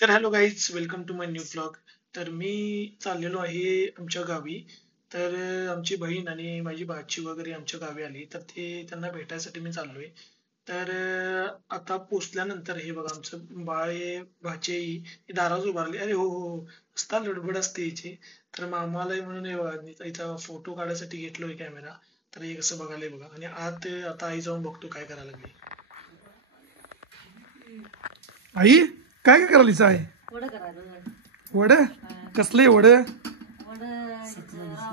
तर hello guys, welcome to my new vlog. तर मी चाललेलो आहे आमच्या गावी. तर आमची बहीण आणि माझी भाची वगैरे आमच्या गावी आली, तर ते त्यांना भेटायसाठी मी चाललोय. तर आता पोचल्यानंतर हे बघा, आमचं बाळ आहे, भाची आहे, ही दारात उभारली. अरे हो हो हो, असता लडबड असते हिची. तर मामाला आहे म्हणून हे बघा, मी इथं फोटो काढायसाठी घेतलोय कॅमेरा. तर हे कसं बघायला बघा, आणि आत आता आई जाऊन बघतो काय करायला लागली. आई काय काय करायलीच आहे? वड करायचं. वड कसले वड? वड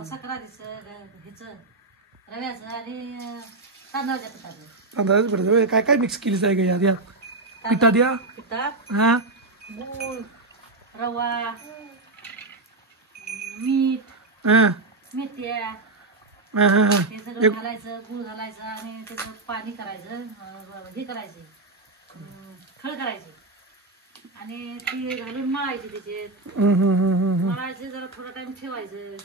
सक्रातीचं ह्याचं रव्याचं आणि तांदळाच्या पिठाचं. तांदळाचं पडतं काय काय मिक्स केलीच आहे का यात? या पिठा द्या. पिठात हा गूळ, रवा, मीठ, हा मेथ्या हा हा हा. हे सगळं घालायचं, गूळ घालायचं आणि त्याचं पाणी करायचं, हे करायचं, खळ करायची आणि ती घालून मळायची त्याच्यात. मळायचं, जरा थोडा टाइम ठेवायचं.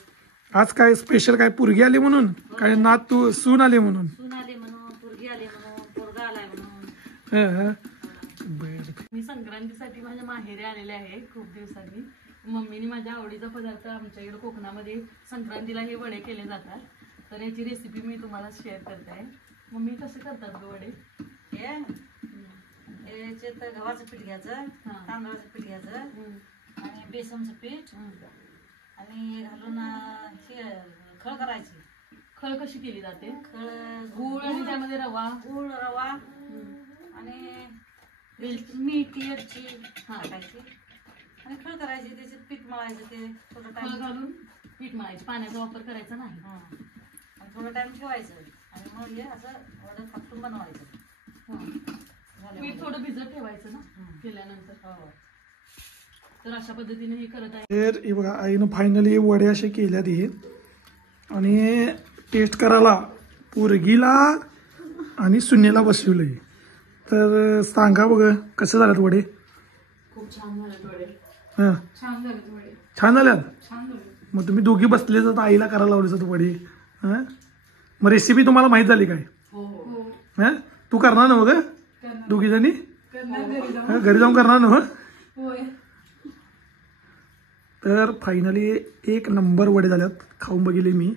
आज काय स्पेशल? काय पोरगी आली म्हणून? काय नात तू सून आली म्हणून? सून आली म्हणून, पोरगी आली म्हणून, पोरगा आलाय म्हणून. हा, हा. बर. मी संक्रांतीसाठी माझ्या माहेरी आलेले आहे खूप दिवसांनी. मम्मीने माझ्या आवडीचा पदार्थ आमच्या इकडे कोकणामध्ये संक्रांतीला हे वडे केले जातात, तर याची रेसिपी मी तुम्हाला शेअर करते आहे. मम्मी कसे करतात ग वडे? याच्यात गव्हाचं पीठ घ्यायचं, तांदळाचं पीठ घ्यायचं आणि बेसनचं पीठ आणि हे घालून हे खळ करायची. खळ कशी केली जाते? खळ गूळ आणि त्यामध्ये रवा, रवा आणि मीठ, मिरची टाकायची आणि खळ करायची. त्याचे पीठ मळायचं, ते थोडं खळ टाइम घालून पीठ मळायचे, पाण्याचा वापर करायचा नाही. आणि थोडं टाइम ठेवायचं आणि मग हे असं वडं थापटून बनवायचं. पीठ थोडं भिजत ठेवायचं ना केल्यानंतर. हो. तर अशा पद्धतीने हे करत आहे. तर हे बघा, आईनं फायनली वडे असे केल्यात हे, आणि टेस्ट करायला पोरगीला आणि सुनेला बसवलंय. तर सांगा बघ कसं झाल्यात वडे? खूप छान झालेत वडे. हा, छान झालेत वडे. छान झाल्यात. छान झाले. मग तुम्ही दोघी बसले तर आईला करायला लावले वडे. हा, मग रेसिपी तुम्हाला माहित झाली काय? हो हो. हा, तू करणार ना मग दोघी जणी? घरी जाऊन करणार ना? होय. तर फायनली एक नंबर वडे झाल्यात, खाऊन बघितले मी.